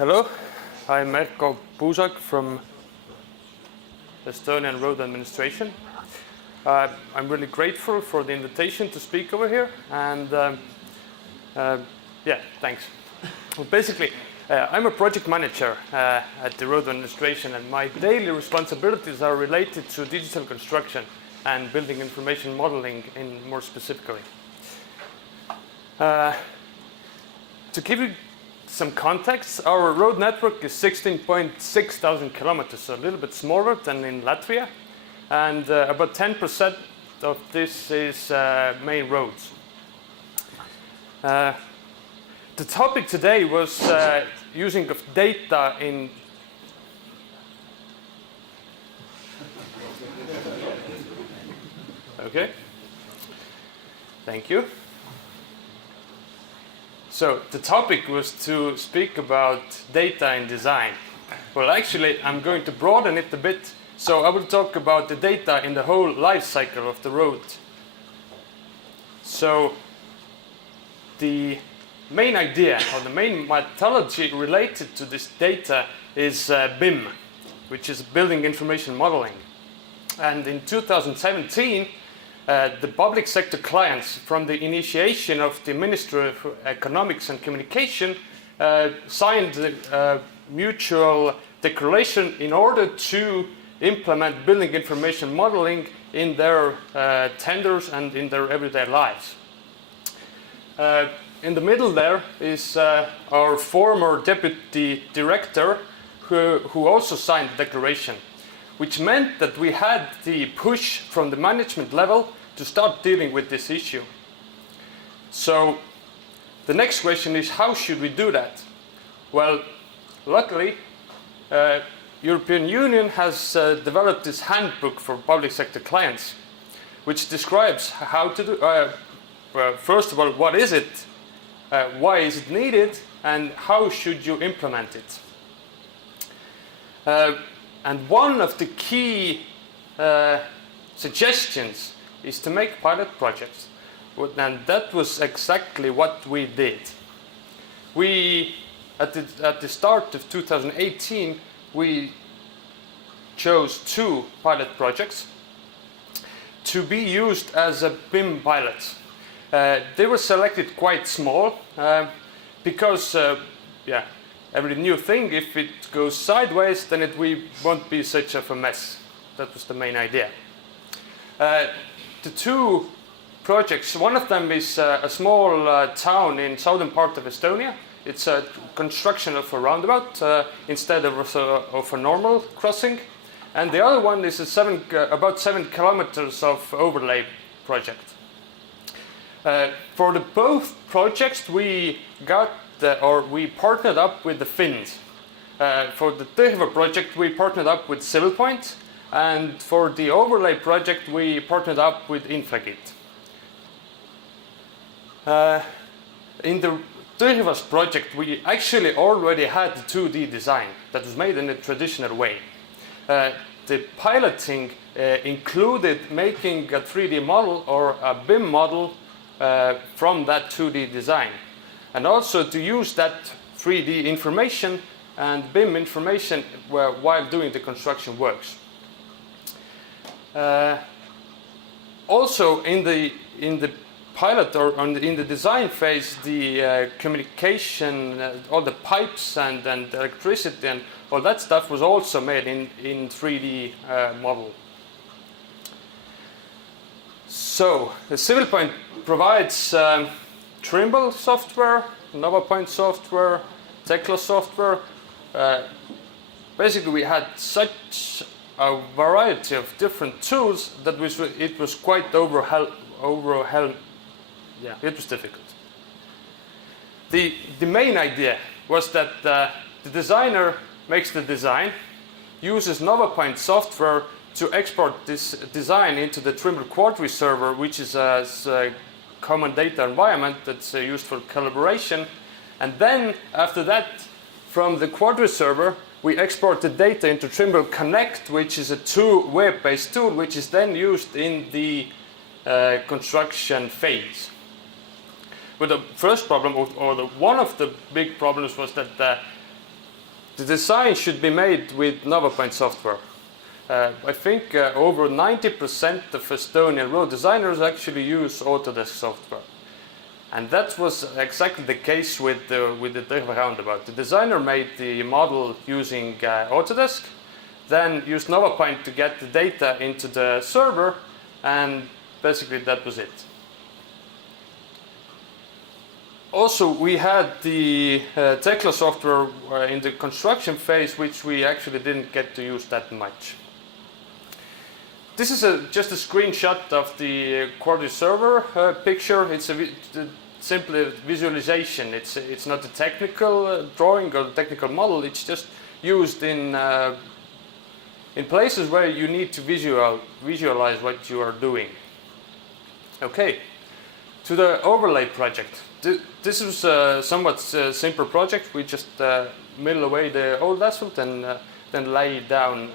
Hello, I'm Erko Puusaag from Estonian Road Administration. I'm really grateful for the invitation to speak over here, and yeah, thanks. Well, basically, I'm a project manager at the Road Administration, and my daily responsibilities are related to digital construction and building information modeling more specifically. To give you some context, our road network is 16.6 thousand kilometers, so a little bit smaller than in Latvia, and about 10% of this is main roads. The topic today was using of data in Okay, thank you. So the topic was to speak about data in design. Well, actually, I'm going to broaden it a bit. So I will talk about the data in the whole life cycle of the road. So the main idea or the main methodology related to this data is BIM, which is Building Information Modeling. And in 2017, the public sector clients, from the initiation of the Ministry of Economics and Communication, signed a mutual declaration in order to implement building information modeling in their tenders and in their everyday lives. In the middle there is our former deputy director who also signed the declaration, which meant that we had the push from the management level to start dealing with this issue. So the next question is, how should we do that? Well, luckily, European Union has developed this handbook for public sector clients, which describes how to do, first of all, what is it, why is it needed, and how should you implement it. And one of the key suggestions is to make pilot projects, and that was exactly what we did. We, at the start of 2018, we chose 2 pilot projects to be used as a BIM pilots. They were selected quite small because, yeah, every new thing, if it goes sideways, then it won't be such of a mess. That was the main idea. The 2 projects, one of them is a small town in southern part of Estonia. It's a construction of a roundabout instead of a normal crossing. And the other one is about 7 kilometers of overlay project. For both projects, we partnered up with the Finns. For the Tihva project, we partnered up with Civil Point, and for the overlay project, we partnered up with Infragit. In the Tihva's project, we actually already had the 2D design that was made in a traditional way. The piloting included making a 3D model or a BIM model from that 2D design, and also to use that 3D information and BIM information while doing the construction works. Also in the pilot or in the design phase, the communication, all the pipes and electricity and all that stuff was also made in 3D model. So the Civil Point provides Trimble software, NovaPoint software, Tekla software. Basically, we had such a variety of different tools that it was quite overwhelming. Yeah, it was difficult. The main idea was that the designer makes the design, uses NovaPoint software to export this design into the Trimble Quartz server, which is a common data environment that's used for collaboration. And then after that, from the Quartz server, we export the data into Trimble Connect, which is a web-based tool, which is then used in the construction phase. But the first problem, or one of the big problems, was that the design should be made with NovaPoint software. I think over 90% of Estonian road designers actually use Autodesk software. And that was exactly the case with the Tõhva roundabout. The designer made the model using Autodesk, then used NovaPoint to get the data into the server, and basically that was it. Also, we had the Tekla software in the construction phase, which we actually didn't get to use that much. This is just a screenshot of the quality server picture. It's simply a visualization. It's not a technical drawing or a technical model. It's just used in places where you need to visualize what you are doing. Okay, to the overlay project. This is a somewhat simple project. We just mill away the old asphalt and then lay down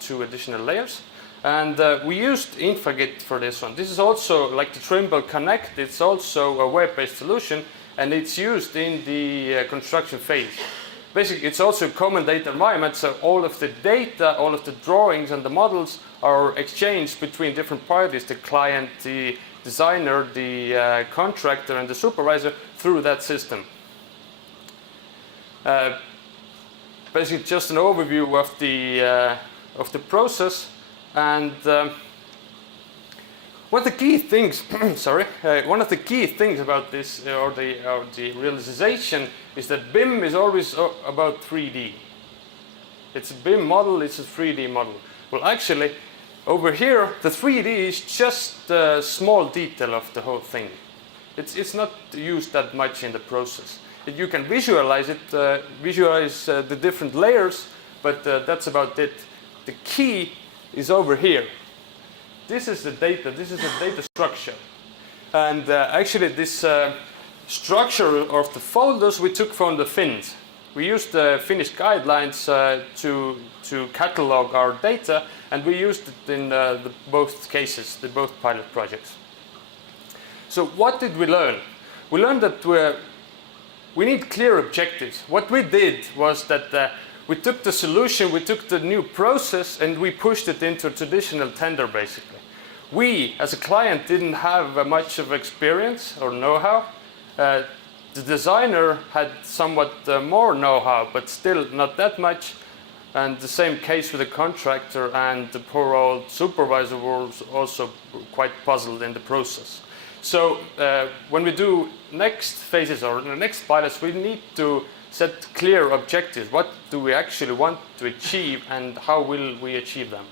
2 additional layers. And we used InfraGit for this one. This is also like the Trimble Connect. It's also a web-based solution, and it's used in the construction phase. Basically, it's also a common data environment, so all of the data, all of the drawings and the models are exchanged between different parties, the client, the designer, the contractor, and the supervisor through that system. Basically, just an overview of the process. And one of the key things, one of the key things about this, or the realization, is that BIM is always about 3D. It's a BIM model, it's a 3D model. Well, actually, over here, the 3D is just a small detail of the whole thing. It's not used that much in the process. You can visualize it, visualize the different layers, but that's about it. The key is over here. This is the data, this is the data structure. And actually this structure of the folders we took from the Finns. We used the Finnish guidelines to catalog our data, and we used it in both cases, the both pilot projects. So what did we learn? We learned that we need clear objectives. What we did was that we took the solution, we took the new process, and we pushed it into a traditional tender, basically. We, as a client, didn't have much of experience or know-how. The designer had somewhat more know-how, but still not that much. And the same case with the contractor, and the poor old supervisor was also quite puzzled in the process. So when we do next phases or the next pilots, we need to set clear objectives. What do we actually want to achieve, and how will we achieve them?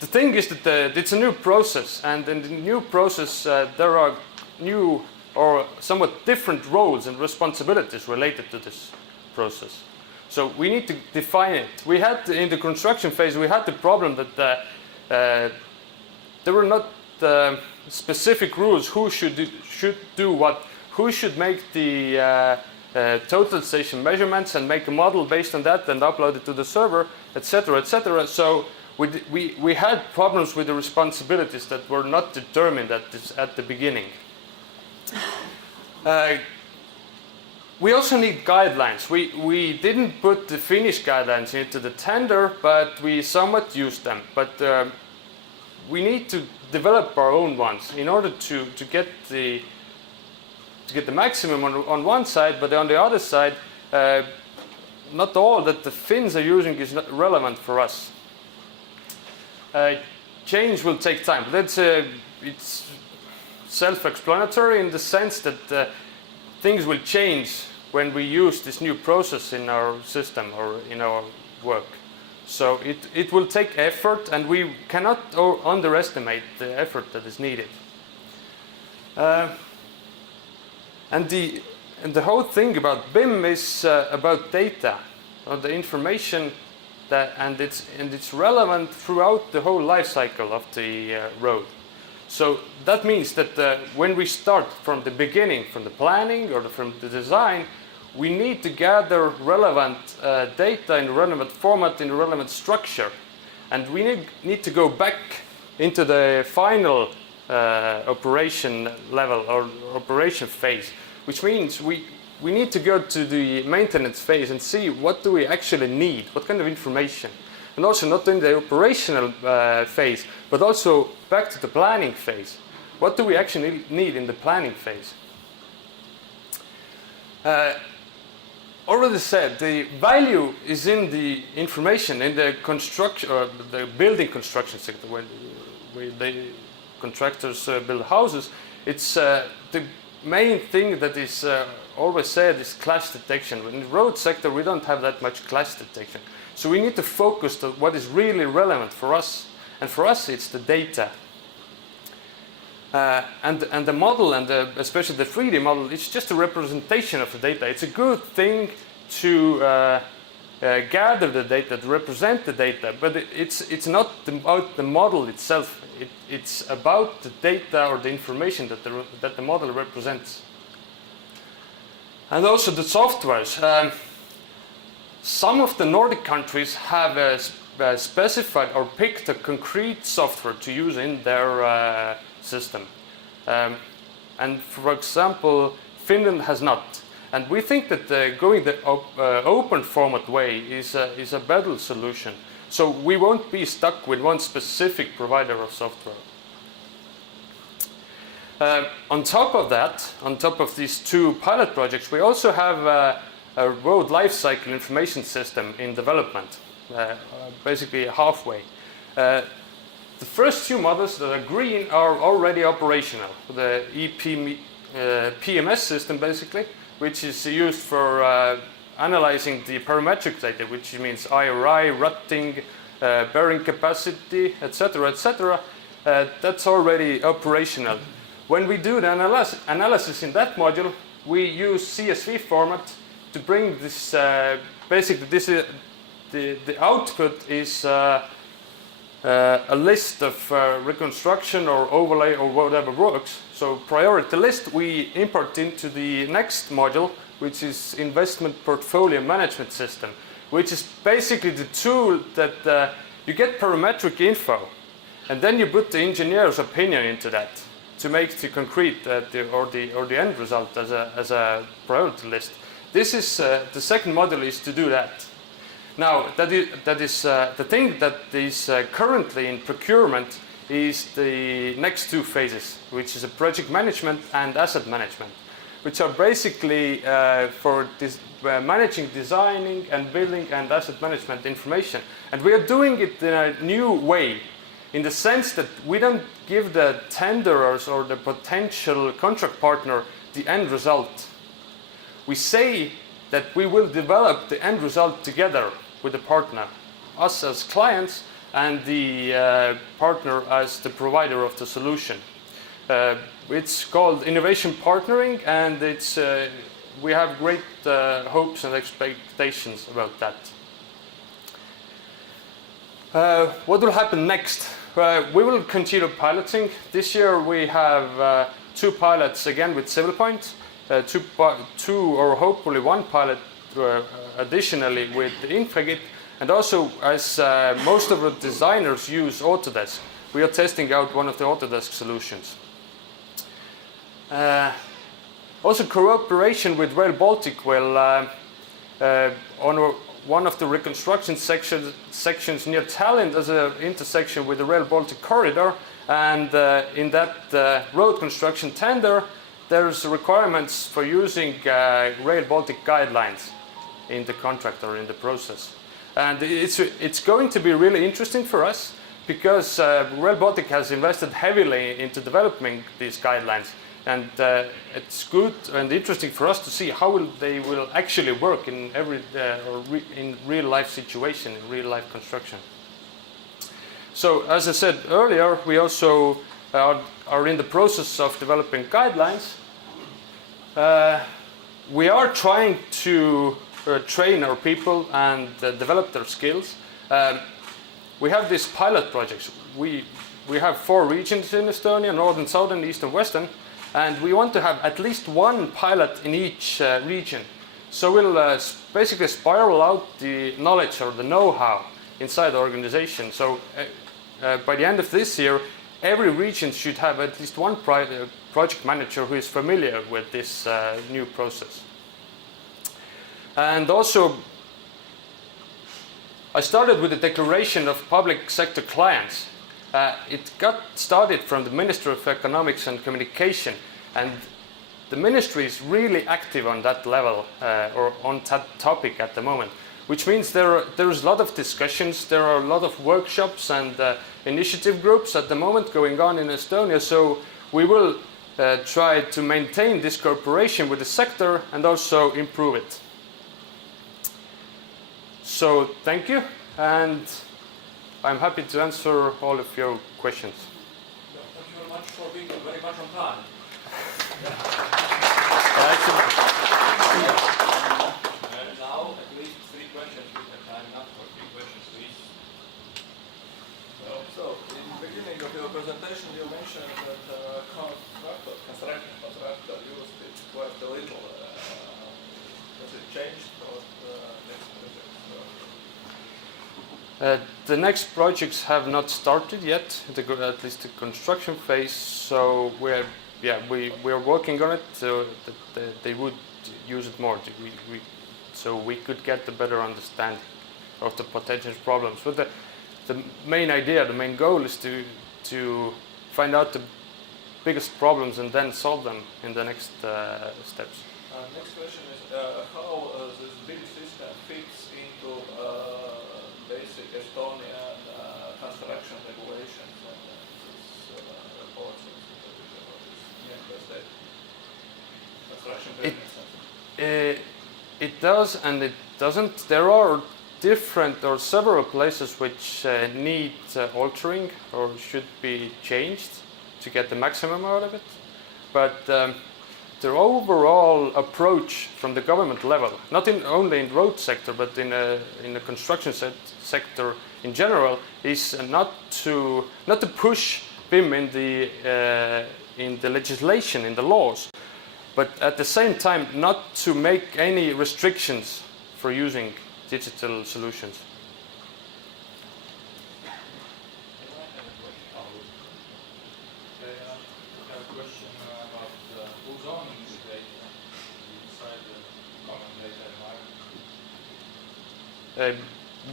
The thing is that it's a new process, and in the new process there are new or somewhat different roles and responsibilities related to this process. So we need to define it. We had, in the construction phase, we had the problem that there were not specific rules who should do what. Who should make the total station measurements and make a model based on that and upload it to the server, etc., etc. So we had problems with the responsibilities that were not determined at the beginning. We also need guidelines. We didn't put the Finnish guidelines into the tender, but we somewhat used them. But we need to develop our own ones in order to get the maximum on one side, but on the other side, not all that the Finns are using is not relevant for us. Change will take time. It's self-explanatory in the sense that things will change when we use this new process in our system or in our work. So it will take effort, and we cannot underestimate the effort that is needed. And the whole thing about BIM is about data, or the information and it's relevant throughout the whole life cycle of the road. So that means that when we start from the beginning, from the planning or from the design, we need to gather relevant data in a relevant format, in a relevant structure, and we need to go back into the final operation level or operation phase, which means we we need to go to the maintenance phase and see what do we actually need, what kind of information. And also not in the operational phase, but also back to the planning phase. What do we actually need in the planning phase? Already said, the value is in the information, in the construction, or the building construction sector, where the contractors build houses. It's the main thing that is always said is clash detection. In the road sector, we don't have that much clash detection. So we need to focus on what is really relevant for us. And for us, it's the data. And the model, and especially the 3D model, it's just a representation of the data. It's a good thing to gather the data, to represent the data, but it's not about the model itself. It's about the data or the information that the model represents. And also the softwares. Some of the Nordic countries have specified or picked a concrete software to use in their system. And for example, Finland has not. And we think that going the open format way is a better solution. So we won't be stuck with one specific provider of software. On top of that, on top of these two pilot projects, we also have a road life cycle information system in development, basically halfway. The first two models that are green are already operational. The PMS system, basically, which is used for analyzing the parametric data, which means IRI, rutting, bearing capacity, etc., etc. That's already operational. When we do the analysis in that module, we use CSV format to bring this. Basically, this is the output is a list of reconstruction or overlay or whatever works. So priority list we import into the next module, which is investment portfolio management system, which is basically the tool that you get parametric info, and then you put the engineer's opinion into that to make the concrete or the end result as a priority list. This is the second module is to do that. Now that is the thing that is currently in procurement is the next two phases, which is a project management and asset management, which are basically for this, managing, designing and building and asset management information. And we are doing it in a new way, in the sense that we don't give the tenderers or the potential contract partner the end result. We say that we will develop the end result together with the partner, us as clients and the partner as the provider of the solution. It's called innovation partnering, and it's we have great hopes and expectations about that. What will happen next? We will continue piloting. This year we have two pilots again with CivilPoint, two or hopefully one pilot additionally with Infragit, and also as most of the designers use Autodesk, we are testing out one of the Autodesk solutions. Also cooperation with Rail Baltic will on one of the reconstruction sections near Tallinn as an intersection with the Rail Baltic corridor, and in that road construction tender there's requirements for using Rail Baltic guidelines in the contract or in the process. And it's going to be really interesting for us because Rail Baltic has invested heavily into developing these guidelines, and it's good and interesting for us to see how they will actually work in in real life situation, in real life construction. So as I said earlier, we also are in the process of developing guidelines. We are trying to train our people and develop their skills. We have these pilot projects. We have 4 regions in Estonia: northern, southern, eastern, western, and we want to have at least one pilot in each region. So we'll basically spiral out the knowledge or the know-how inside the organization. So by the end of this year, every region should have at least one project manager who is familiar with this new process. And also, I started with a declaration of public sector clients. It got started from the Ministry of Economics and Communication, and the ministry is really active on that level or on that topic at the moment, which means there is a lot of discussions, there are a lot of workshops and initiative groups at the moment going on in Estonia, so we will try to maintain this cooperation with the sector and also improve it. So thank you, and I'm happy to answer all of your questions. Thank you very much for being very much on time. Now at least 3 questions. We have time enough for 3 questions, please. So in the beginning of your presentation, you mentioned that construction contractor used it quite a little. Has it changed or next project? The next projects have not started yet, at least the construction phase. So we are working on it so that they would use it more. So we could get a better understanding of the potential problems. But the main idea, the main goal is to find out the biggest problems and then solve them in the next steps. Next question is how this big system fits into basic Estonian construction regulations and this reports and supervision construction business. It does and it doesn't. There are different or several places which need altering or should be changed to get the maximum out of it. But the overall approach from the government level, not only in the road sector, but in the construction sector in general, is not to push BIM in the legislation, in the laws, but at the same time not to make any restrictions for using digital solutions.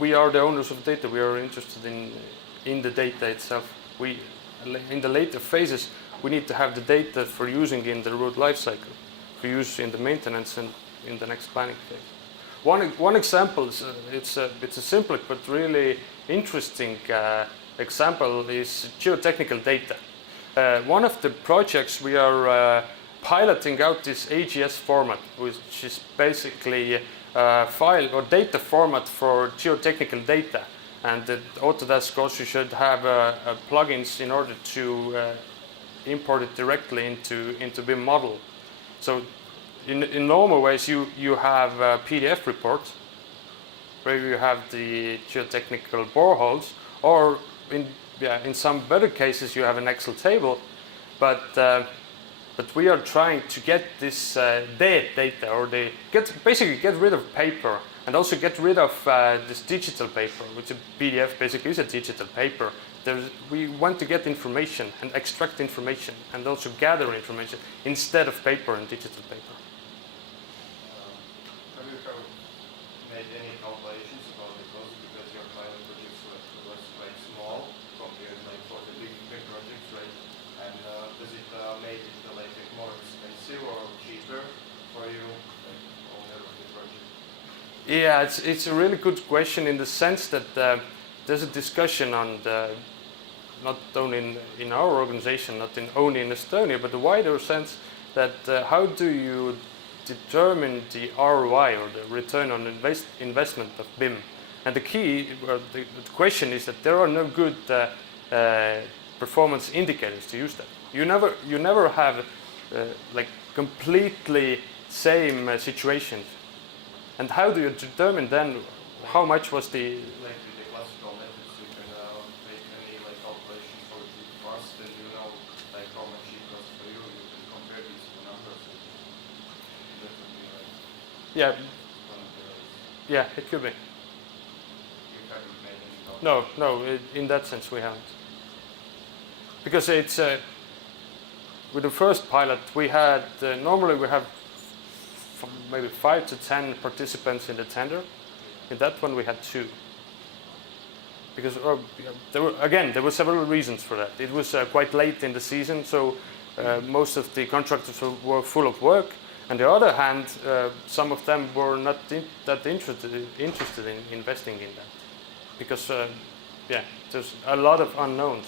We are the owners of data. We are interested in the data itself. In the later phases, we need to have the data for using in the road life cycle, for use in the maintenance and in the next planning phase. One example is it's a simple but really interesting example is geotechnical data. One of the projects we are piloting out this AGS format, which is basically file or data format for geotechnical data, and the Autodesk also should have plugins in order to import it directly into BIM model. So in normal ways you have a PDF report where you have the geotechnical boreholes, or in some better cases you have an Excel table, but we are trying to get this dead data, or basically get rid of paper and also get rid of this digital paper, which a PDF basically is a digital paper. We want to get information and extract information and also gather information instead of paper and digital paper. Have you made any calculations about the cost, because your pilot projects was quite small compared for the big projects, right? And does it make it more expensive or cheaper for you, owner of the project? Yeah, it's a really good question in the sense that there's a discussion on not only in our organization, not only in Estonia, but the wider sense that how do you determine the ROI or the return on investment of BIM? And the key, the question is that there are no good performance indicators to use that. You never have like completely same situations. And how do you determine then how much was the Classical methods, you can make any calculation for the cost, and you know how much it costs for you. You can compare these two numbers. That would be one of the yeah, it could be. You haven't made any calculations? No, in that sense we haven't. Because it's with the first pilot we had normally we have maybe 5 to 10 participants in the tender. In that one we had 2. Because there were several reasons for that. It was quite late in the season, so most of the contractors were full of work. On the other hand, some of them were not that interested in investing in that, because there's a lot of unknowns.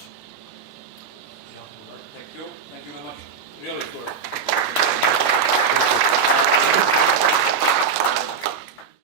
Thank you very much, really, for